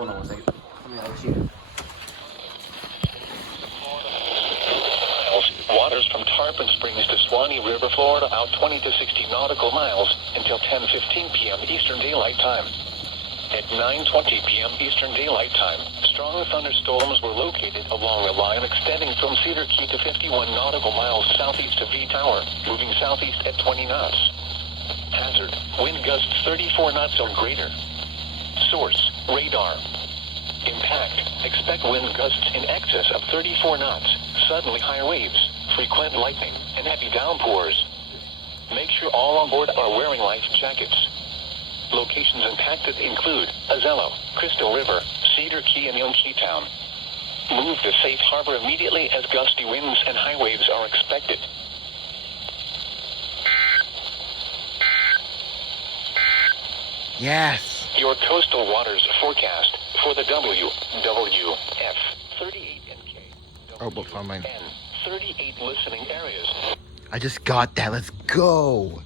Hold on one second. Let me cheat. Waters from Tarpon Springs to Swanee River, Florida, out 20 to 60 nautical miles until 10:15 p.m. Eastern Daylight Time. At 9:20 p.m. Eastern Daylight Time, strong thunderstorms were located along a line extending from Cedar Key to 51 nautical miles southeast of V Tower, moving southeast at 20 knots. Hazard: wind gusts 34 knots or greater. Source: radar. Impact: expect wind gusts in excess of 34 knots, suddenly high waves, frequent lightning, and heavy downpours. Make sure all on board are wearing life jackets. Locations impacted include Azello, Crystal River, Cedar Key, and Youngstown. Move to safe harbor immediately as gusty winds and high waves are expected. Yes. Your coastal waters forecast for the WWF38 and K. Oh, but fine, mine. 38 listening areas. I just got that. Let's go.